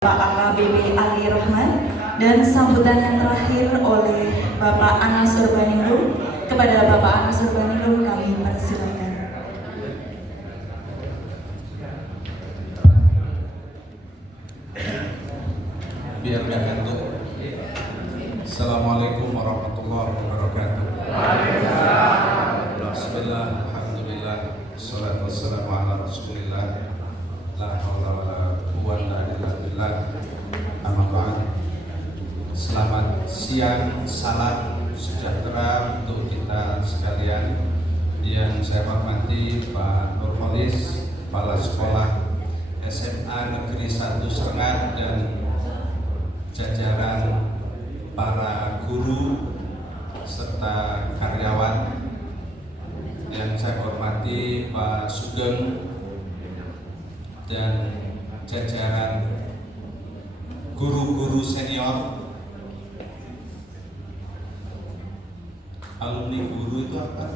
Pak AKBP Ali Rahman, dan sambutan yang terakhir oleh Bapak Anas Urbaningrum. Kepada Bapak Anas Urbaningrum kami persilakan. Biar gak ngantuk. Assalamualaikum warahmatullahi wabarakatuh. Bismillah, alhamdulillah, wassalatu wassalamu ala rasulillah, la haula wa la quwwata illa billah. Amma ba'd. Selamat siang, salam sejahtera untuk kita sekalian. Yang saya hormati Pak Nurholis, Kepala Sekolah SMA Negeri 1 Serengat, dan jajaran para guru serta karyawan. Yang saya hormati Pak Sugeng dan jajaran guru-guru senior. Alumni guru itu apa?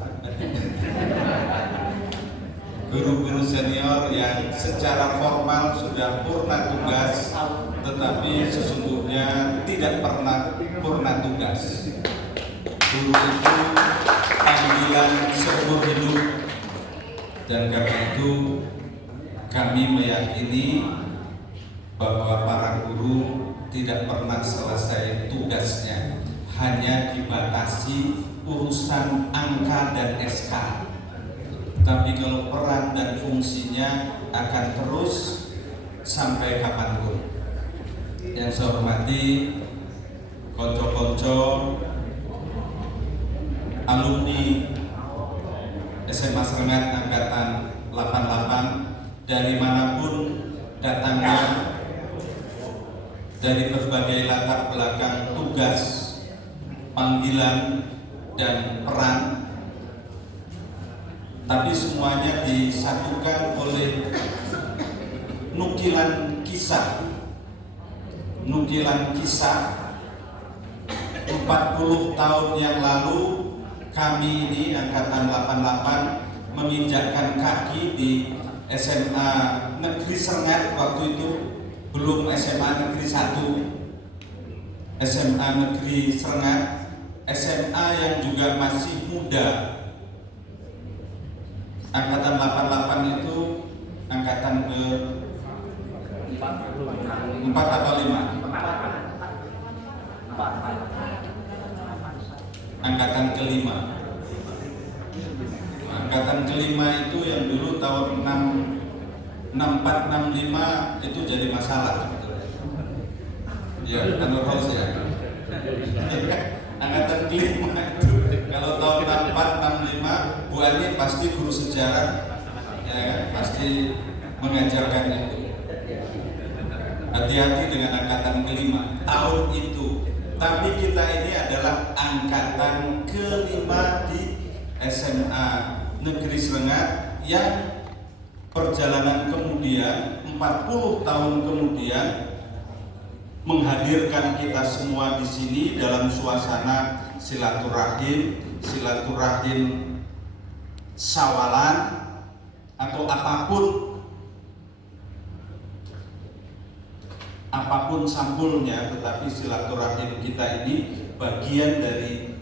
Guru-guru senior yang secara formal sudah purna tugas, tetapi sesungguhnya tidak pernah purna tugas. Guru itu panggilan seumur hidup, dan karena itu kami meyakini bahwa para guru tidak pernah selesai tugasnya, hanya dibatasi urusan angka dan SK. Tapi kalau peran dan fungsinya akan terus sampai kapanpun. Yang saya hormati konco-konco alumni SMA Serengat Angkatan 88 dari manapun datangnya, dari berbagai latar belakang tugas, panggilan, dan peran, tapi semuanya disatukan oleh nukilan kisah 40 tahun yang lalu. Kami ini Angkatan 88 menginjakkan kaki di SMA Negeri Serengat. Waktu itu belum SMA Negeri 1, SMA Negeri Serengat, SMA yang juga masih muda. Angkatan 88 itu angkatan ke 4 atau 5? Angkatan kelima. Angkatan kelima itu yang dulu tahun 64 65 itu jadi masalah. Ya, kantor house ya. Angkatan kelima itu kalau tahun 64 65 Bu Ani pasti guru sejarah, ya kan? Pasti mengajarkan itu. Hati-hati dengan angkatan kelima tahun itu. Tapi kita ini adalah angkatan kelima di SMA Negeri Serengat yang perjalanan kemudian 40 tahun kemudian menghadirkan kita semua di sini dalam suasana silaturahim sawalan atau apapun sampulnya, tetapi silaturahim kita ini bagian dari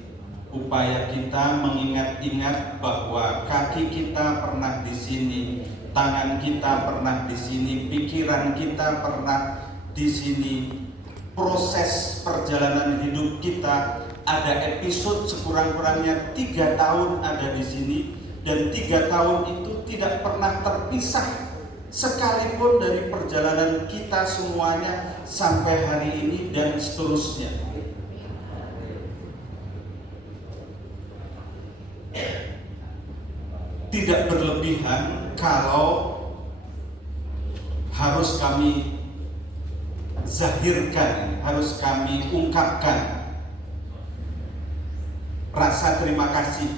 upaya kita mengingat-ingat bahwa kaki kita pernah di sini, tangan kita pernah di sini, pikiran kita pernah di sini. Proses perjalanan hidup kita ada episode sekurang-kurangnya 3 tahun ada di sini, dan 3 tahun itu tidak pernah terpisah sekalipun dari perjalanan kita semuanya sampai hari ini dan seterusnya. Tidak berlebihan kalau harus kami zahirkan, harus kami ungkapkan rasa terima kasih.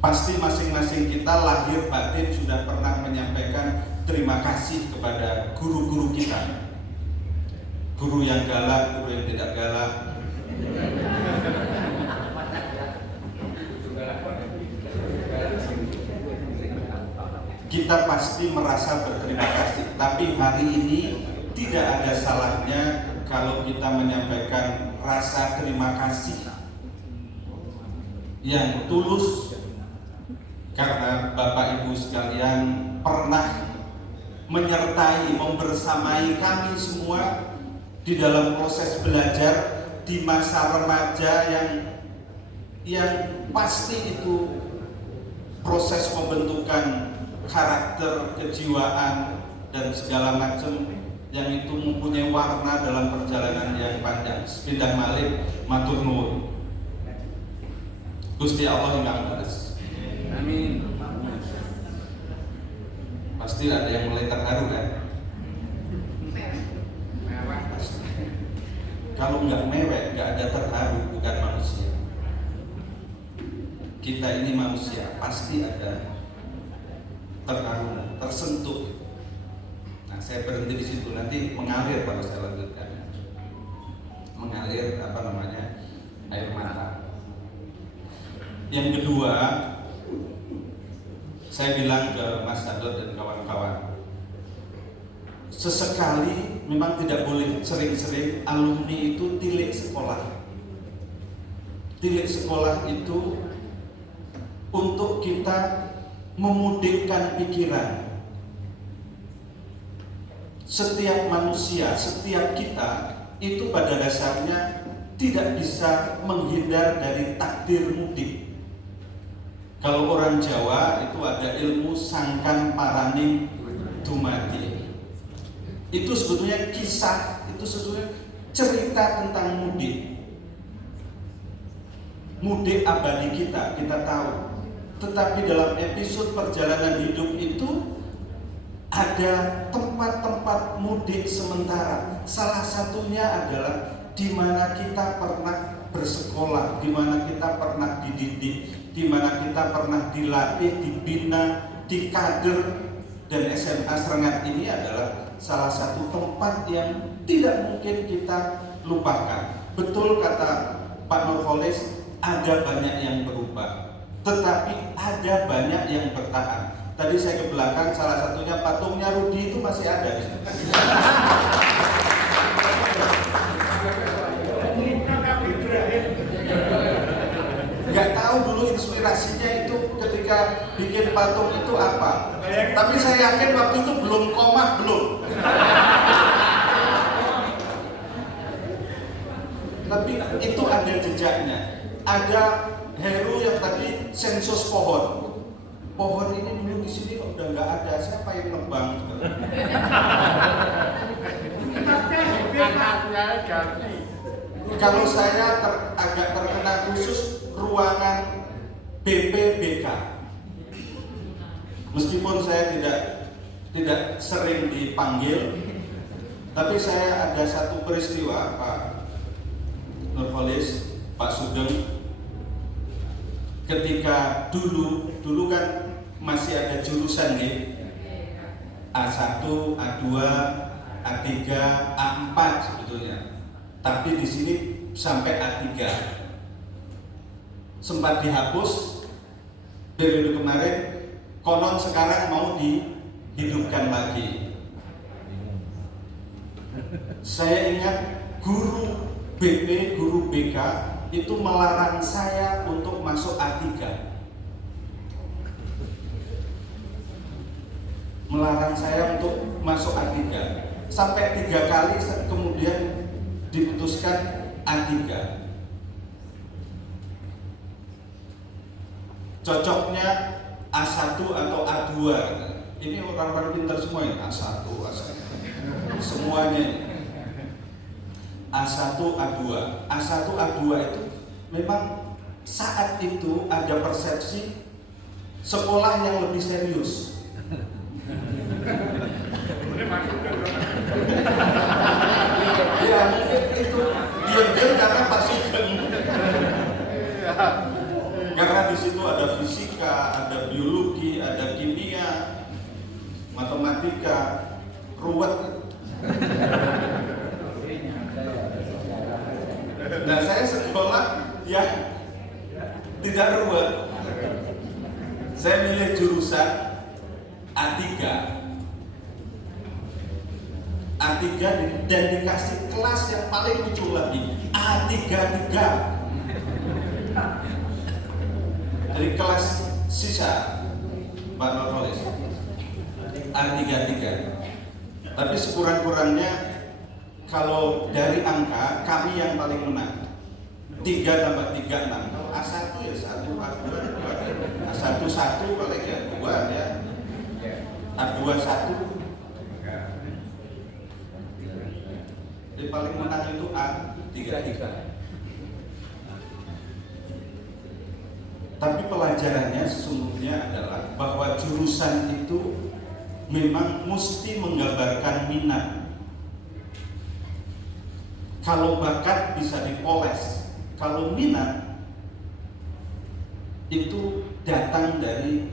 Pasti masing-masing kita lahir batin sudah pernah menyampaikan terima kasih kepada guru-guru kita. Guru yang galak, guru yang tidak galak. kita pasti merasa berterima kasih. Tapi hari ini tidak ada salahnya kalau kita menyampaikan rasa terima kasih yang tulus, karena Bapak Ibu sekalian pernah menyertai, membersamai kami semua di dalam proses belajar di masa remaja yang pasti itu proses pembentukan karakter, kejiwaan dan segala macam yang itu mempunyai warna dalam perjalanan yang panjang. Pindah malih matur nuwun. Gusti Allah ingkang leres. Amin. Pasti ada yang mulai terharu kan? Kalau nggak mewek, nggak ada terharu, bukan manusia. Kita ini manusia, pasti ada terharu, tersentuh. Nah, saya berhenti di situ, nanti mengalir kalau saya lanjutkan. Mengalir air mata. Yang kedua, saya bilang ke Mas Hadot dan kawan-kawan, sesekali memang tidak boleh sering-sering alumni itu tilik sekolah. Tilik sekolah itu untuk kita memudikkan pikiran. Setiap manusia, setiap kita itu pada dasarnya tidak bisa menghindar dari takdir mudik. Kalau orang Jawa itu ada ilmu sangkan paraning dumadi. Itu sebetulnya kisah, itu sebetulnya cerita tentang mudik. Mudik abadi kita tahu. Tetapi dalam episode perjalanan hidup itu ada tempat-tempat mudik sementara. Salah satunya adalah di mana kita pernah bersekolah, di mana kita pernah dididik, di mana kita pernah dilatih, dibina, dikader, dan SMA Serengat ini adalah salah satu tempat yang tidak mungkin kita lupakan. Betul kata Pak Nurholis, ada banyak yang berubah, tetapi ada banyak yang bertahan. Tadi saya ke belakang, salah satunya patungnya Rudi itu masih ada di sini. Nggak tahu dulu inspirasinya itu ketika bikin patung itu apa. Tapi saya yakin waktu itu belum koma, belum. Tapi itu ada jejaknya. Ada Heru yang tadi sensus pohon. Pohon ini dulu di sini udah nggak ada. Siapa yang nebang? Kalau saya agak terkena khusus ruangan BPBK. Meskipun saya tidak sering dipanggil, tapi saya ada satu peristiwa, Pak Nurholis, Pak Sugeng, ketika dulu kan masih ada jurusan nih, A1, A2, A3, A4 sebetulnya. Tapi di sini sampai A3. Sempat dihapus periode kemarin, konon sekarang mau dihidupkan lagi. Saya ingat guru BP, guru BK itu melarang saya untuk masuk A3. Melarang saya untuk masuk A3. Sampai 3 kali kemudian diputuskan A3. Cocoknya A1 atau A2. Ini orang-orang pintar semua ya, A1, A1. Semuanya A1, A2. A1, A2 itu memang saat itu ada persepsi sekolah yang lebih serius. Ya mungkin itu diam-diam karena Pak Sugeng. Karena di situ ada fisika, ada biologi, ada kimia, matematika, ruwet. Nah saya sekolah yang tidak ruwet. Saya milih jurusan A3 A3 dan dikasih kelas yang paling lucu lagi, A33. Dari kelas sisa Pak Nurholis A33. Tapi sekurang-kurangnya kalau dari angka kami yang paling menang. 3 tambah 3 6. Kalau A1 ya 1, A2 2. A1 1 paling ya 2 ya. A2 1. Jadi paling menang itu A33. Tapi pelajarannya sesungguhnya adalah bahwa jurusan itu memang mesti menggambarkan minat. Kalau bakat bisa dipoles, kalau minat itu datang dari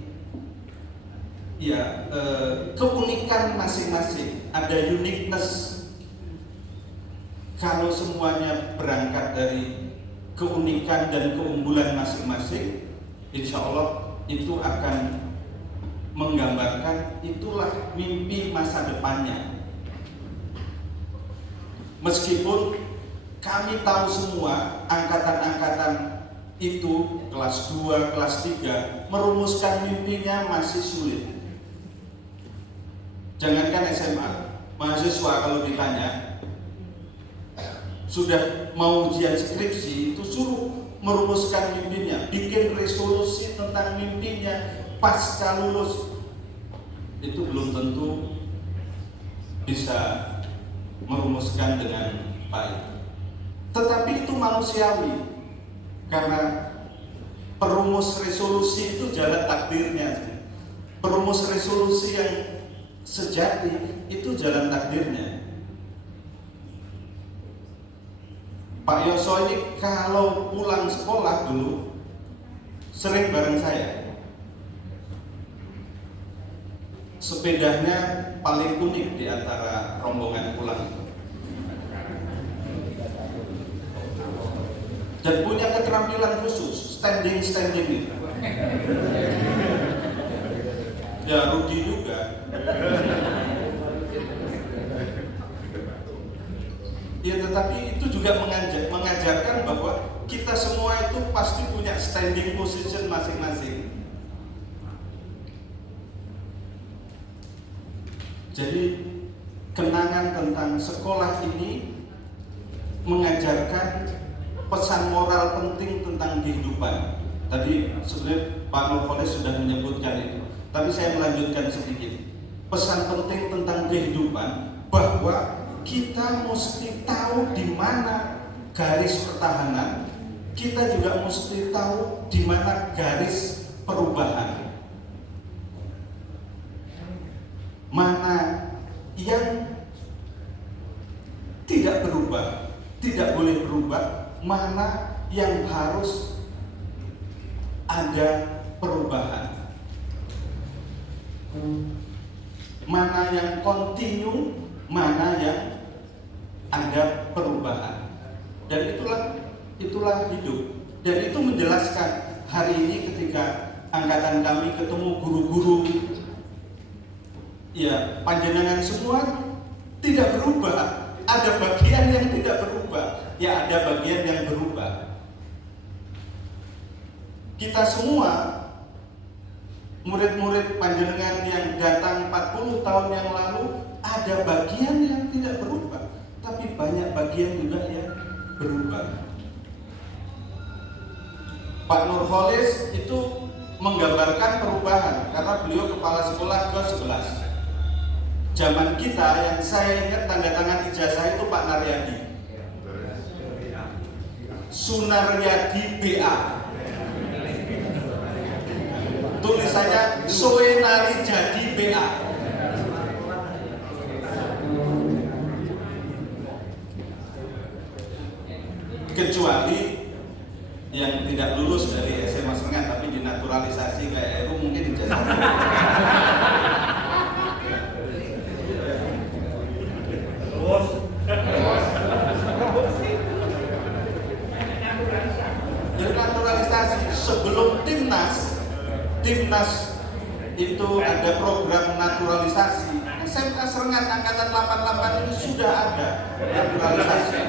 keunikan masing-masing, ada uniqueness. Kalau semuanya berangkat dari keunikan dan keunggulan masing-masing, insya Allah itu akan menggambarkan itulah mimpi masa depannya. Meskipun kami tahu semua angkatan-angkatan itu kelas 2, kelas 3 merumuskan mimpinya masih sulit. Jangankan SMA, mahasiswa kalau ditanya sudah mau ujian skripsi itu suruh merumuskan mimpinya, bikin resolusi tentang mimpinya pasca lulus, itu belum tentu bisa merumuskan dengan baik. Tetapi itu manusiawi, karena perumus resolusi itu jalan takdirnya. Perumus resolusi yang sejati itu jalan takdirnya. Pak Yoso ini kalau pulang sekolah dulu sering bareng saya. Sepedanya paling unik di antara rombongan pulang. Dan punya keterampilan khusus, standing itu. Ya Rudi juga. Ya, tetapi itu juga mengajarkan bahwa kita semua itu pasti punya standing position masing-masing. Jadi kenangan tentang sekolah ini mengajarkan pesan moral penting tentang kehidupan. Tadi sebenarnya Pak Nurholis sudah menyebutkan itu, tapi saya melanjutkan sedikit. Pesan penting tentang kehidupan bahwa kita mesti tahu di mana garis pertahanan, kita juga mesti tahu di mana garis perubahan. Mana yang tidak berubah, tidak boleh berubah, mana yang harus ada perubahan, mana yang kontinu, mana yang ada perubahan. Dan itulah hidup. Dan itu menjelaskan hari ini ketika angkatan kami ketemu guru-guru, ya panjenengan semua tidak berubah. Ada bagian yang tidak berubah, ya ada bagian yang berubah. Kita semua murid-murid panjenengan yang datang 40 tahun yang lalu, ada bagian yang tidak berubah, tapi banyak bagian juga yang berubah. Pak Nurholis itu menggambarkan perubahan karena beliau kepala sekolah ke-11. Zaman kita yang saya ingat tanda tangan ijazah itu Pak Naryadi, Sunaryadi BA, tulisannya Soenari jadi BA. Kecuali yang tidak lulus dari SMA setengah tapi dinaturalisasi kayak Eru mungkin ijazah. Denaturalisasi sebelum timnas itu ada program naturalisasi. SMK Serengat angkatan 88 ini sudah ada naturalisasi.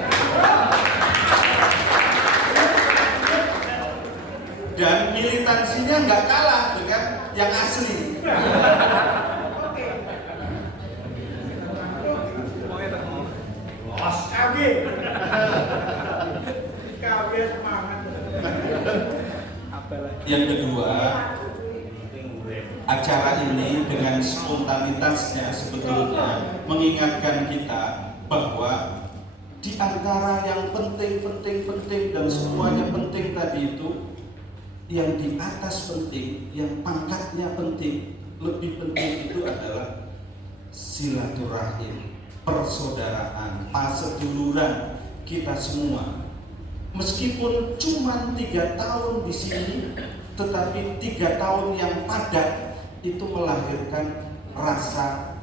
Dan militansinya nggak kalah dengan yang asli. Yang kedua, acara ini dengan spontanitasnya sebetulnya mengingatkan kita bahwa di antara yang penting dan semuanya penting tadi itu, yang di atas penting, yang pangkatnya penting, lebih penting itu adalah silaturahim, persaudaraan, paseduluran kita semua. Meskipun cuma 3 tahun di sini, tetapi 3 tahun yang padat itu melahirkan rasa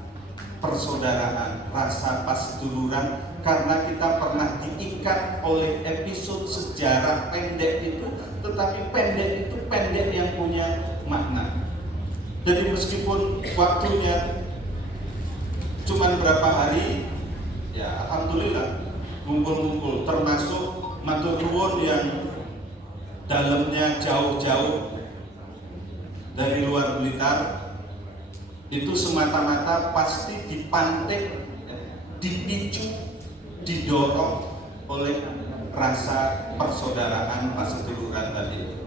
persaudaraan, rasa paseduluran, karena kita pernah diikat oleh episode sejarah pendek itu, tetapi pendek itu pendek yang punya makna. Jadi meskipun waktunya cuma berapa hari, ya alhamdulillah ngumpul-ngumpul, termasuk matur nuwun yang dalamnya jauh-jauh dari luar Blitar, itu semata-mata pasti dipantik, dipicu, didorong oleh rasa persaudaraan, paseduluran tadi.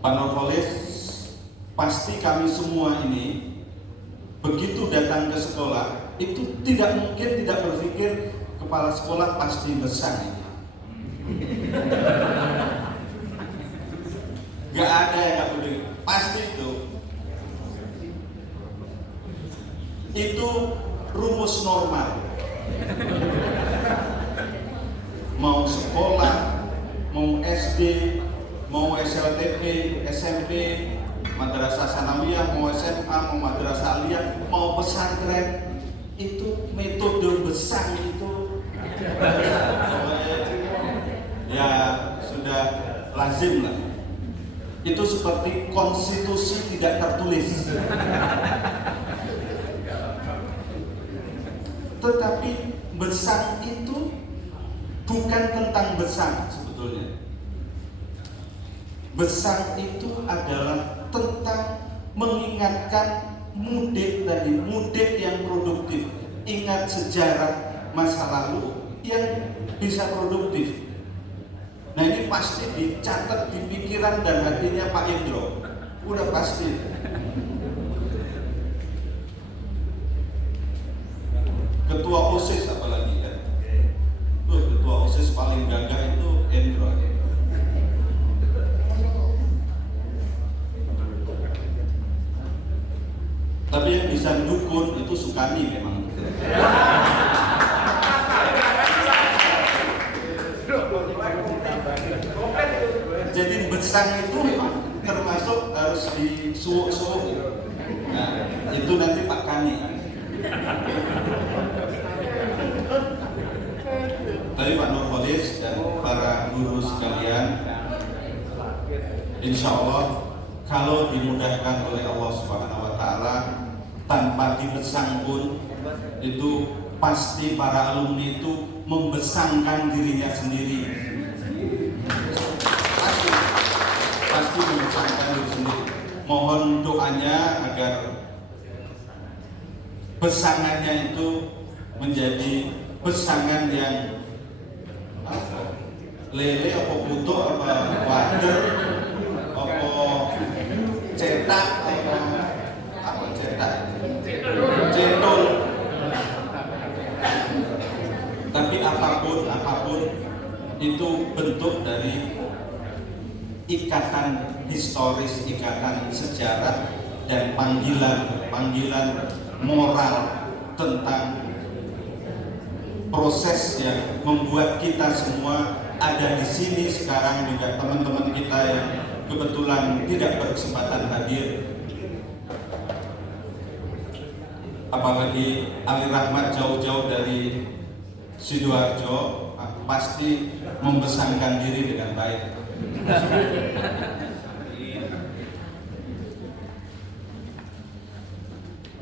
Pak Novolis, pasti kami semua ini begitu datang ke sekolah itu tidak mungkin tidak berpikir kepala sekolah pasti besar ini. Gak ada yang gak peduli, pasti itu rumus normal. Mau sekolah, mau SD, mau SLTP, SMP, madrasah sanawiyah, mau SMA, mau madrasah aliyah, mau pesantren, itu metode besar itu ya sudah lazim lah. Itu seperti konstitusi tidak tertulis. Tetapi besar itu bukan tentang besar sebetulnya. Besar itu adalah tentang mengingatkan mudik tadi, mudik yang produktif. Ingat sejarah masa lalu yang bisa produktif. Nah ini pasti dicatat di pikiran dan hatinya Pak Indro, udah pasti. Ketua OSIS apalagi kan, ketua OSIS paling gagah itu Indro. Tapi yang bisa dukun itu Sukani memang. Jadi besang itu memang termasuk harus disuwuk-suwuk. Nah, itu nanti Pak Kani. Tapi Pak Nurholis dan para guru sekalian, insya Allah kalau dimudahkan oleh Allah Subhanahu Wa Taala, tanpa dibesang pun itu pasti para alumni itu membesangkan dirinya sendiri. Pasti membesangkan diri sendiri. Mohon doanya agar besangannya itu menjadi besangan yang lele apa butuh apa wader apa cetak apa cetak cendol. Tapi apapun itu bentuk dari ikatan historis, ikatan sejarah, dan panggilan moral tentang proses yang membuat kita semua ada di sini sekarang, juga teman-teman kita yang kebetulan tidak berkesempatan hadir, apalagi Ali Rahmat jauh-jauh dari Sidoarjo, pasti membesarkan diri dengan baik.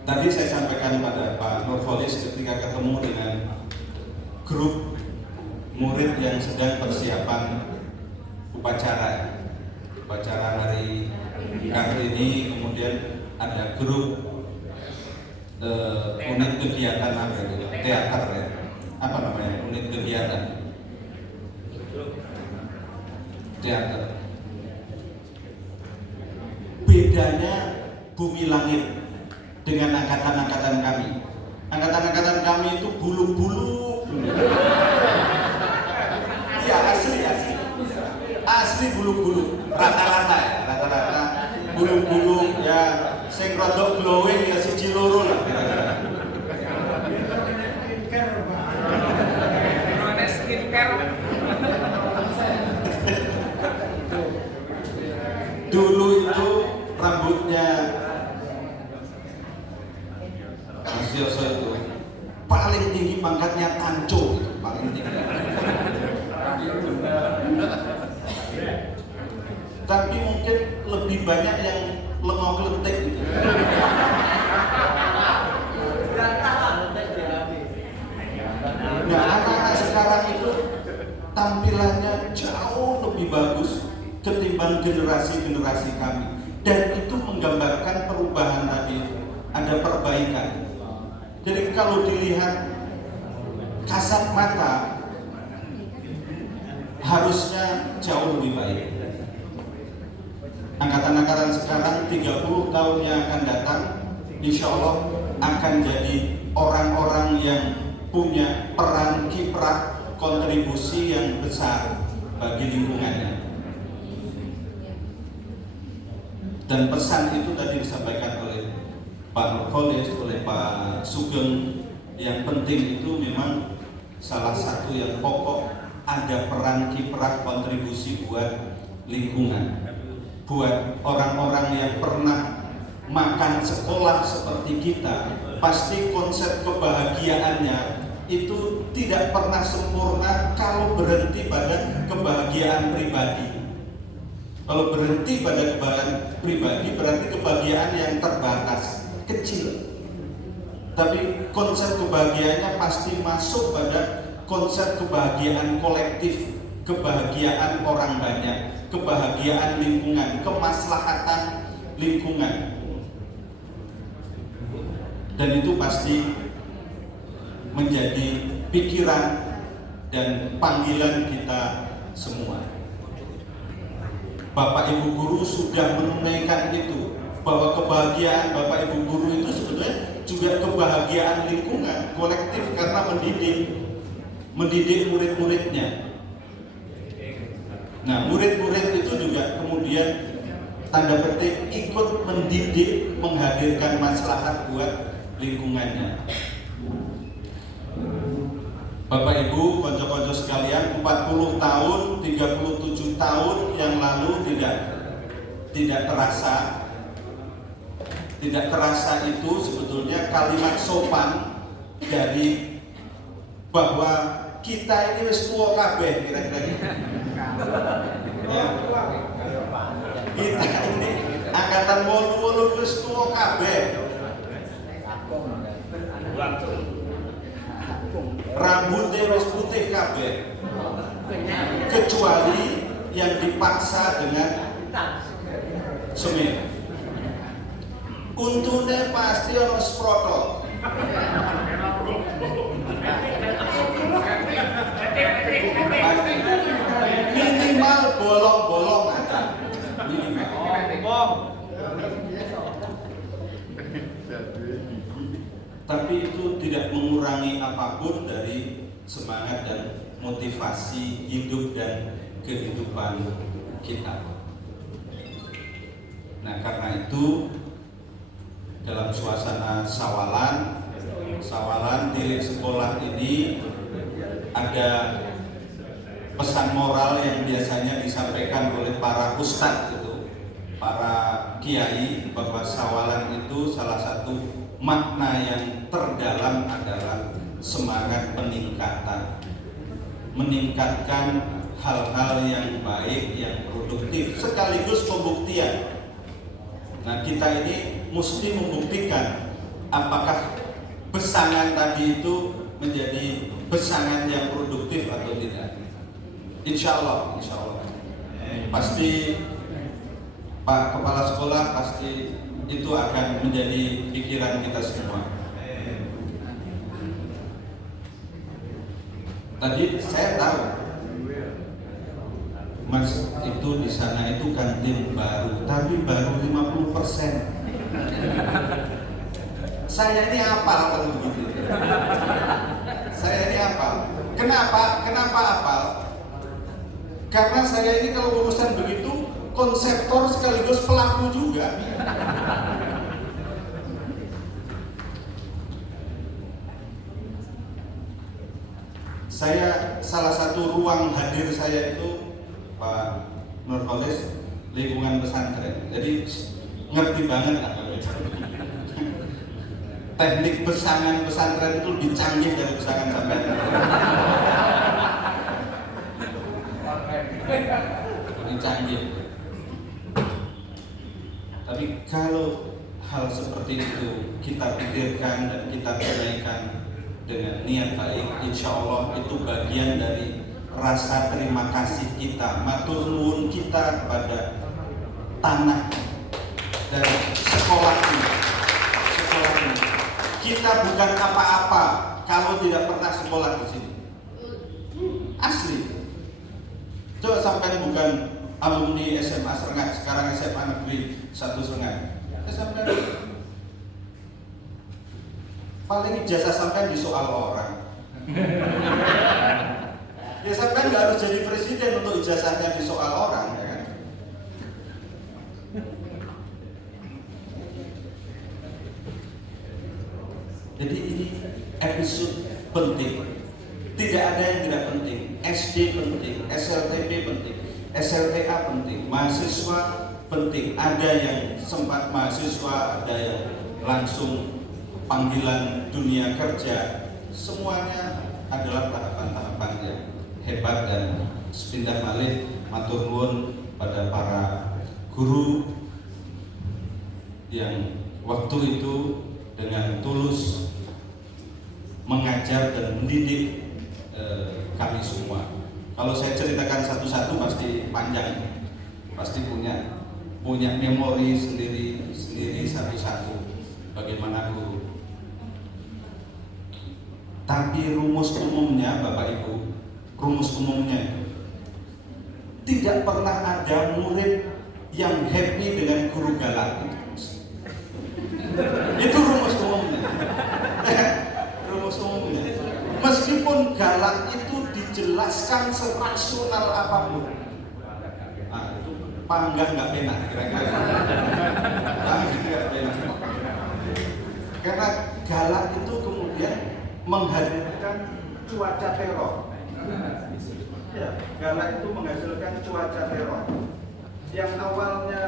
Tadi saya sampaikan pada Pak Nurholis ketika ketemu dengan grup murid yang sedang persiapan upacara hari Kartini, kemudian ada grup unit kegiatan apa itu? Teater ya? Apa namanya? Unit kegiatan teater. Bedanya bumi langit dengan angkatan-angkatan kami. Angkatan-angkatan kami itu bulu-bulu. Ya asli bulu-bulu. Rata-rata bulu-bulu ya sing rodok glowing ya siji loro lah kira-kira. Dulu itu rambutnya Mas Yoso itu paling tinggi pangkatnya tanco gitu, paling tinggi. Tapi mungkin lebih banyak yang lengo kletek gitu. Nah, anak-anak sekarang itu tampilannya jauh lebih bagus ketimbang generasi-generasi kami, dan itu menggambarkan perubahan tadi, ada perbaikan. Jadi kalau dilihat kasat mata harusnya jauh lebih baik. Angkatan-angkatan sekarang 30 tahun yang akan datang insya Allah akan jadi orang-orang yang punya peran kiprah kontribusi yang besar bagi lingkungannya. Dan pesan itu tadi disampaikan oleh Pak Nurholis, oleh Pak Sugeng, yang penting itu memang salah satu yang pokok, ada peran kiprah kontribusi buat lingkungan, buat orang-orang yang pernah makan sekolah seperti kita. Pasti konsep kebahagiaannya itu tidak pernah sempurna kalau berhenti pada kebahagiaan pribadi. Kalau berhenti pada kebahagiaan pribadi berarti kebahagiaan yang terbatas, kecil. Tapi konsep kebahagiaannya pasti masuk pada konsep kebahagiaan kolektif, kebahagiaan orang banyak, kebahagiaan lingkungan, kemaslahatan lingkungan. Dan itu pasti menjadi pikiran dan panggilan kita semua. Bapak Ibu guru sudah menunaikan itu, bahwa kebahagiaan Bapak Ibu guru itu sebenarnya juga kebahagiaan lingkungan kolektif, karena mendidik murid-muridnya. Nah, murid-murid itu juga kemudian tanda petik ikut mendidik, menghadirkan maslahat buat lingkungannya. Bapak Ibu, konco-konco sekalian, 40 tahun, 37 tahun yang lalu tidak terasa itu sebetulnya kalimat sopan dari bahwa kita ini wis tuwa kabeh, kira-kira gitu. Ya. Kita ini angkatan 88 wis tuwa kabeh. Rambutnya wis putih kabeh, kecuali yang dipaksa dengan semir. Untune pasti ono sprotol. Minimal bolong-bolong ada. Minimal. Tapi itu tidak mengurangi apapun dari semangat dan motivasi hidup dan kehidupan kita. Nah, karena itu dalam suasana sawalan di sekolah ini ada pesan moral yang biasanya disampaikan oleh para ustadz itu, para kiai, bahwa sawalan itu salah satu makna yang terdalam adalah semangat peningkatan. meningkatkan hal-hal yang baik, yang produktif, sekaligus pembuktian. Nah, kita ini mesti membuktikan apakah besangan tadi itu menjadi besangan yang produktif atau tidak. Insya Allah, pasti Pak Kepala Sekolah pasti itu akan menjadi pikiran kita semua. Tadi saya tahu Mas itu di sana itu kantin baru, tapi baru 50%. Saya ini hafal kalau begitu. Saya ini hafal. Kenapa hafal? Karena saya ini kalau urusan begitu konseptor sekaligus pelaku juga. Saya salah satu ruang hadir saya itu Pak Nurholis lingkungan pesantren. Jadi ngerti banget apa itu. Teknik besangan pesantren itu lebih canggih dari besangan sampean. Lebih canggih. Tapi kalau hal seperti itu kita pikirkan dan kita tunaikan dengan niat baik, insya Allah itu bagian dari rasa terima kasih kita, matur nuwun kita kepada tanah dan sekolah ini. Kita bukan apa-apa kalau tidak pernah sekolah di sini. Asli. Coba sampai bukan alumni SMA Serengat, sekarang SMA Negeri 1 Serengat. Sampai paling ijazah sampai di soal orang. Ya sampai nggak harus jadi presiden untuk ijazahnya di soal orang, ya kan? Jadi ini episode penting. Tidak ada yang tidak penting. SD penting, SLTP penting, SLTA penting, mahasiswa penting. Ada yang sempat mahasiswa, ada yang langsung panggilan dunia kerja. Semuanya adalah tahapan-tahapan yang hebat dan sepindah malih matur nuwun pada para guru yang waktu itu dengan tulus mengajar dan mendidik kami semua. Kalau saya ceritakan satu-satu pasti panjang, pasti punya memori sendiri satu-satu bagaimana guru. Tapi rumus umumnya Bapak Ibu, rumus umumnya tidak pernah ada murid yang happy dengan guru galak itu. Itu rumus umumnya. Rumus umumnya. Meskipun galak itu dijelaskan serasional apapun, nah, itu panggang nggak penak kira-kira. Panggang nggak penak. Karena galak itu kemudian menghadirkan cuaca teror. Ya, galak itu menghasilkan cuaca teror yang awalnya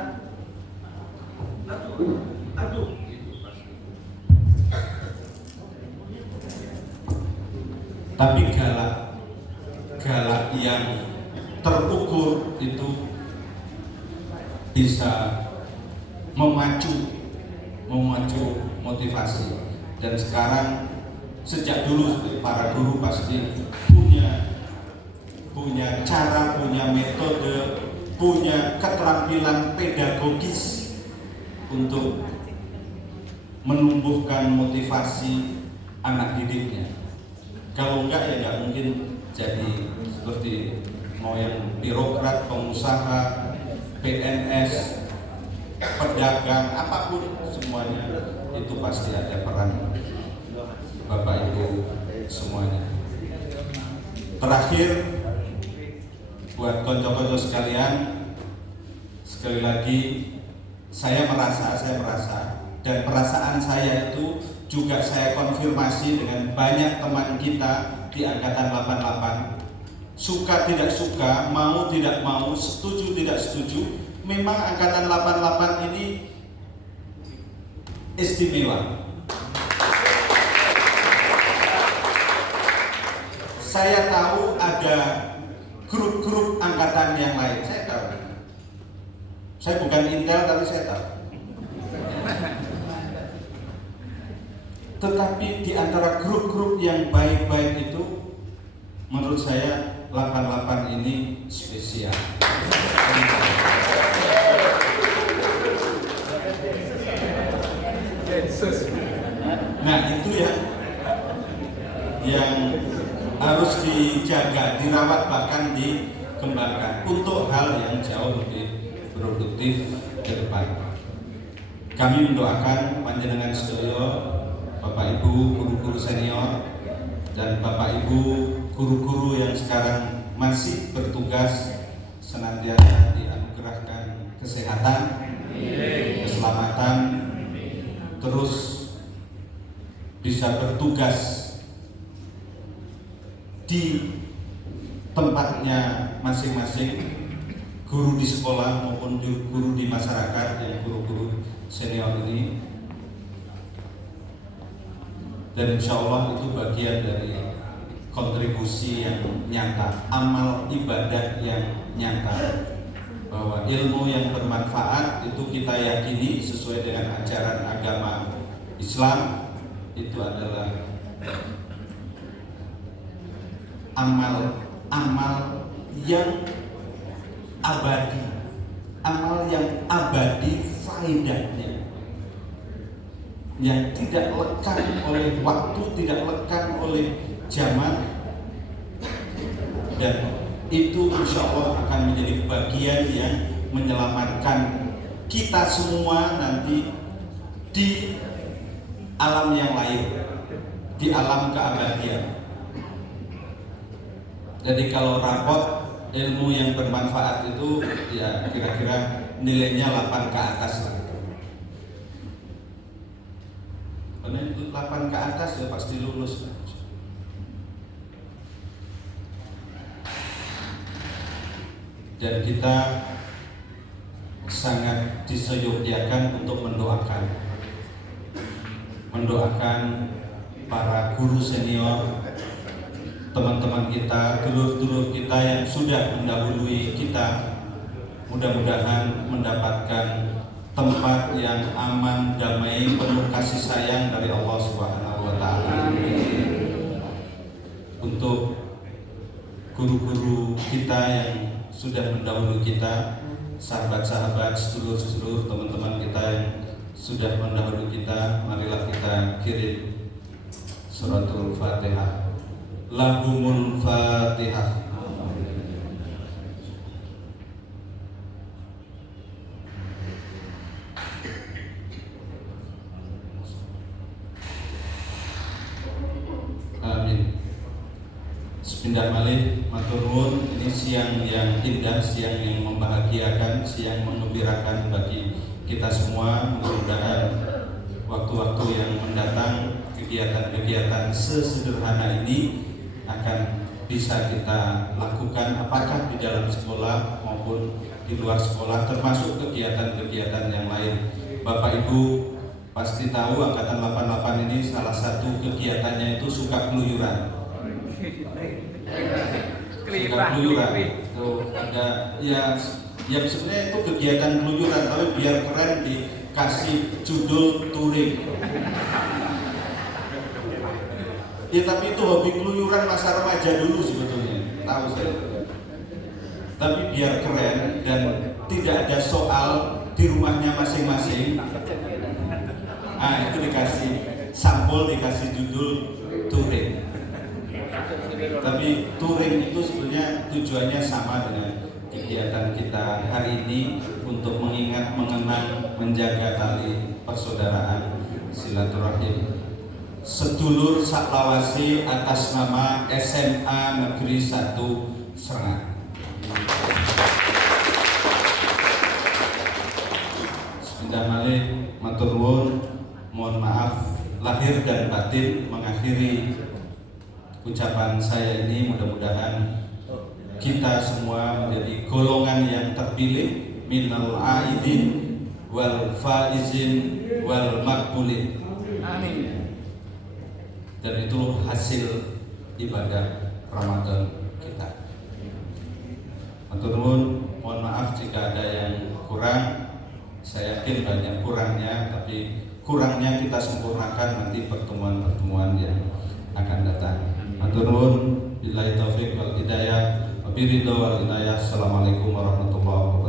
aduh. Tapi galak yang terukur itu bisa memacu motivasi. Dan sekarang sejak dulu para guru pasti punya cara, punya metode, punya keterampilan pedagogis untuk menumbuhkan motivasi anak didiknya. Kalau enggak ya nggak mungkin jadi seperti mau yang birokrat, pengusaha, PNS, pedagang, apapun semuanya itu pasti ada peran Bapak Ibu semuanya. Terakhir buat konco-konco sekalian, sekali lagi saya merasa dan perasaan saya itu juga saya konfirmasi dengan banyak teman kita di Angkatan 88. Suka tidak suka, mau tidak mau, setuju tidak setuju, memang Angkatan 88 ini istimewa. Saya tahu ada grup-grup angkatan yang lain, saya tahu. Saya bukan intel tapi saya tahu. Tetapi di antara grup-grup yang baik-baik itu, menurut saya 88 ini spesial. Nah itu ya yang harus dijaga, dirawat, bahkan dikembangkan untuk hal yang jauh lebih produktif ke depan. Kami mendoakan panjenengan sedaya, Bapak Ibu guru-guru senior dan Bapak Ibu guru-guru yang sekarang masih bertugas, senantiasa dianugerahkan kesehatan, keselamatan, terus bisa bertugas di tempatnya masing-masing, guru di sekolah maupun guru di masyarakat, yang guru-guru senior ini. Dan insya Allah itu bagian dari kontribusi yang nyata, amal ibadah yang nyata, bahwa ilmu yang bermanfaat itu kita yakini sesuai dengan ajaran agama Islam itu adalah amal yang abadi, amal yang abadi faedahnya, yang tidak lekang oleh waktu, tidak lekang oleh zaman, dan itu insya Allah akan menjadi bagian yang menyelamatkan kita semua nanti di alam yang lain, di alam keabadian. Jadi kalau rapot ilmu yang bermanfaat itu ya kira-kira nilainya 8 ke atas lah. Karena 8 ke atas ya pasti lulus. Dan kita sangat disayangkan untuk mendoakan para guru senior, teman-teman kita, dulur-dulur kita yang sudah mendahului kita, mudah-mudahan mendapatkan tempat yang aman, damai, penuh kasih sayang dari Allah Subhanahu wa Ta'ala. Untuk guru-guru kita yang sudah mendahului kita, sahabat-sahabat, sedulur-sedulur, teman-teman kita yang sudah mendahului kita, marilah kita kirim suratul Fatihah. Lahumul Fatihah. Amin. Sepindah malih matur nuwun, ini siang yang indah, siang yang membahagiakan, siang mengembirakan bagi kita semua. Mudah-mudahan waktu-waktu yang mendatang kegiatan-kegiatan sesederhana ini akan bisa kita lakukan, apakah di dalam sekolah maupun di luar sekolah, termasuk kegiatan-kegiatan yang lain. Bapak Ibu pasti tahu Angkatan 88 ini salah satu kegiatannya itu suka keluyuran. Suka keluyuran. Tuh ada ya sebenarnya itu kegiatan keluyuran, tapi biar keren dikasih judul touring. Ya tapi itu hobi keluyuran masa remaja dulu sebetulnya, tahu saya. Tapi biar keren dan tidak ada soal di rumahnya masing-masing. Itu dikasih sampul, dikasih judul touring. Tapi touring itu sebenarnya tujuannya sama dengan kegiatan kita hari ini, untuk mengingat, mengenang, menjaga tali persaudaraan silaturahim sedulur saklawasi atas nama SMA Negeri 1 Srengat. Sepindah malih matur nuwun, mohon maaf lahir dan batin mengakhiri ucapan saya ini. Mudah-mudahan kita semua menjadi golongan yang terpilih minal aidin wal faizin wal makbulin. Amin. Dan itu hasil ibadah Ramadan kita. Matur nuwun, mohon maaf jika ada yang kurang. Saya yakin banyak kurangnya, tapi kurangnya kita sempurnakan nanti pertemuan-pertemuan yang akan datang. Matur nuwun, billahi taufik wal hidayah, wabillahi wal hidayah. Assalamualaikum warahmatullahi wabarakatuh.